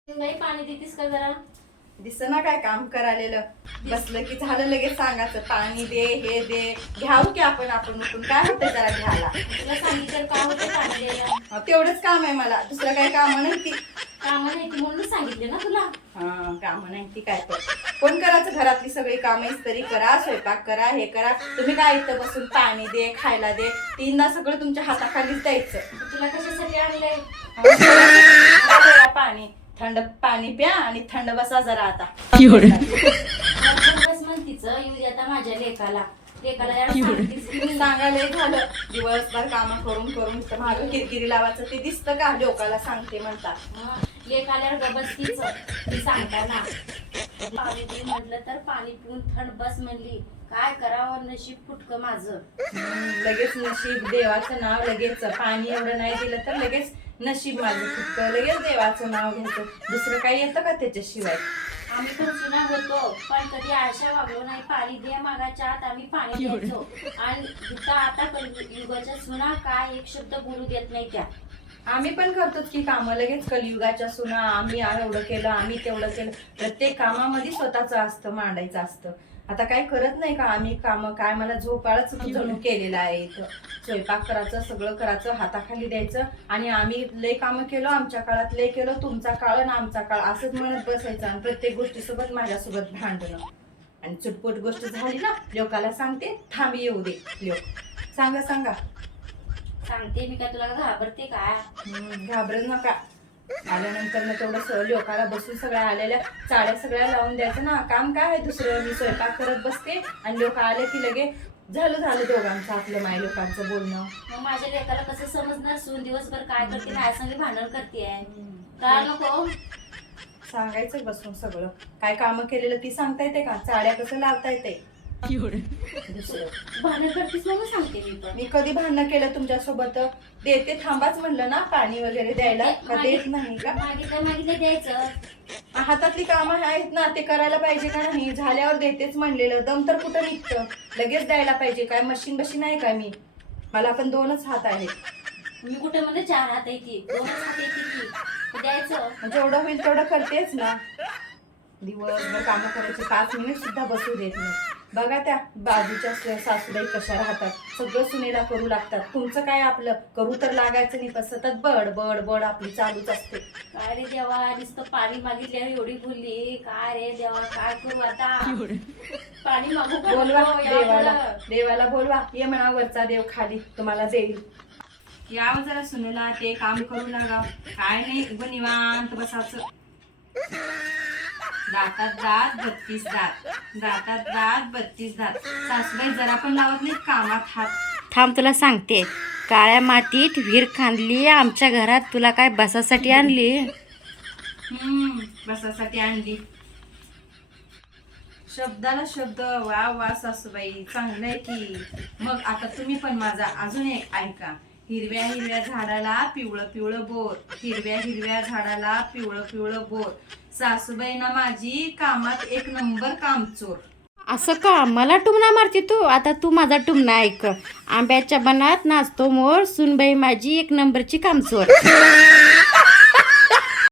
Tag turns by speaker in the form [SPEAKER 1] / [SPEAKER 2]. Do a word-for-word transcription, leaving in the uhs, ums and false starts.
[SPEAKER 1] नाही पाणी देतीस का जरा?
[SPEAKER 2] दिसना काय काम करायलेलं. बसलं की झालं लगेच सांगायचं पाणी दे हे दे. घ्यावं की आपण आपण उठून काय होतं जरा घ्यायला.
[SPEAKER 1] तुला सांगितलं का होतं पाणी द्यायला?
[SPEAKER 2] अं, तेवढंच काम आहे मला, दुसरं काही काम नाही ती.
[SPEAKER 1] कामं नाही ती म्हणून सांगितले ना तुला.
[SPEAKER 2] हा काम नाही ती काय तर कोण करायचं घरातली सगळी कामे तरी करा, स्वयंपाक करा, हे करा. तुम्ही काय इथं बसून पाणी दे खायला दे तीनदा सगळं तुमच्या हाताखालीच द्यायचं.
[SPEAKER 1] तुला कशासाठी आणलंय?
[SPEAKER 2] प्या पाणी, थंड पाणी प्या आणि थंड बसा जरा आता.
[SPEAKER 1] बस म्हण तिचं येऊ दे आता माझ्या लेकाला. लेकाला यार सांगतीस की मी.
[SPEAKER 2] सांगायला झालं दिवसभर काम करून करून तर मागं किरकिरी लावायचं ते दिसतं का लोकाला सांगते म्हणतात.
[SPEAKER 1] हं, लेक आल्यावर गबस तीच ती सांगताना पाणी दे म्हटलं तर पाणी पिऊन थंड बस म्हणली. काय करावं नशीब फुटकं माझं.
[SPEAKER 2] हम्म, लगेच नशीब देवाचं नाव लगेच पाणी एवढं नाही दिलं तर लगेच नशीब माझं फुटतं. लगेच देवाचं नाव घ्यायचं. दुसरं काही येतं का त्याच्याशिवाय.
[SPEAKER 1] आम्ही पण सुना होतो पण कधी आशा वागलो नाही. पाणी दे मागाच्या आत आम्ही पाणी द्यायचो आणि इथं आता युगाच्या सुना काय एक शब्द बोलू देत नाही त्या.
[SPEAKER 2] आम्ही पण करतोच की कामं लगेच कलियुगाच्या सुना आम्ही आ- एवढं केलं आम्ही तेवढं केलं. प्रत्येक कामामध्ये स्वतःचं असतं मांडायचं असतं. आता काय करत नाही का आम्ही काम. काय मला झोपाळच जणू केलेलं आहे इथं. स्वयंपाक करायचं सगळं करायचं हाताखाली द्यायचं आणि आम्ही लय कामं केलो आमच्या काळात लय केलं तुमचा काळ आणि आमचा काळ असंच म्हणत बसायचं आणि प्रत्येक गोष्टीसोबत माझ्यासोबत भांडणं. आणि चुटपुट गोष्ट झाली ना लोकाला सांगते थांबी येऊ दे लोक. सांगा सांगा.
[SPEAKER 1] सांगते मी काय तुला घाबरते का?
[SPEAKER 2] हम्म, घाबरत नका. आल्यानंतर ना तेवढं स- लोकाला बसून सगळ्या आलेल्या चाळ्या सगळ्या लावून द्यायचं ना. काम काय आहे दुसरं. मी स्वयंपाक करत बसते आणि लोक आले की लगे झालं झालं दोघांचं आपलं माय लोकांचं बोलणं.
[SPEAKER 1] मग माझ्या लेकाला कसं समजणार सून दिवसभर काय करते माझ्या संग भांडण करते का नको?
[SPEAKER 2] सांगायचं बसून सगळं काय कामं केलेलं ती सांगता येते का. चाळ्या कसं लावता येते दुसरं.
[SPEAKER 1] भांडण करतेस म्हणून सांगते मी पण.
[SPEAKER 2] मी कधी भांडणं केलं तुमच्यासोबत. देते थांबाच म्हणलं ना पाणी वगैरे द्यायला का देत नाही का.
[SPEAKER 1] मागितलं मागितलं द्यायचं.
[SPEAKER 2] हातातली कामं आहेत ना ते करायला पाहिजे का नाही. झाल्यावर देतेच म्हणलेलं दम तर कुठं निघतं. लगेच द्यायला पाहिजे काय मशीन बशीन आहे का मी. मला पण दोनच हात आहेत.
[SPEAKER 1] मी कुठे म्हणजे चार हात येते दोनच हात येते की द्यायचं.
[SPEAKER 2] जेवढं होईल तेवढं करतेच ना. दिवसभर कामं करायची पाच मिनिट सुद्धा बसू देत नाही. बघा त्या बाजूच्या स- सासूबाई कशा राहतात. सगळं सुनेला करू लागतात. तुमचं काय आपलं करू तर लागायचं नाही पण सतत बड बड बड आपली चालूच असते.
[SPEAKER 1] काय रे देवा नुसतं पाणी मागितल्यावर एवढी बोलली. काय रे देवा काय करू आता. पाणी मागू का
[SPEAKER 2] बोलवा
[SPEAKER 1] नको या
[SPEAKER 2] देवाला
[SPEAKER 1] पुढं?
[SPEAKER 2] देवाला बोलवा. ये म्हणा वरचा देव खाली तुम्हाला देईल. यावं जरा सुनेला ते काम करू लागा. काय नाही उभं निवांत बसायचं. दातात दात बत्तीस दात दातात दात बत्तीस दात. सासूबाई जरा पण लावत नाही कामात हात.
[SPEAKER 1] थांब तुला सांगते. काळ्या मातीत विहीर खांदली आमच्या घरात. तुला काय बसासाठी आणली?
[SPEAKER 2] हम्म बसासाठी आणली. शब्दाला शब्द वा वा सासूबाई चांगलंय की. मग आता तुम्ही पण माझा अजून एक ऐका. हिरव्या हिरव्या झाडाला पिवळं पिवळं बोर. हिरव्या हिरव्या झाडाला पिवळं पिवळं बोर. सासूबाई ना माझी कामात एक नंबर कामचोर.
[SPEAKER 1] असं का मला टुमना मारते तू. आता तू माझा टुमना ऐक. आंब्याच्या बनात नाचतो मोर. सुनबाई माझी एक नंबरची कामचोर.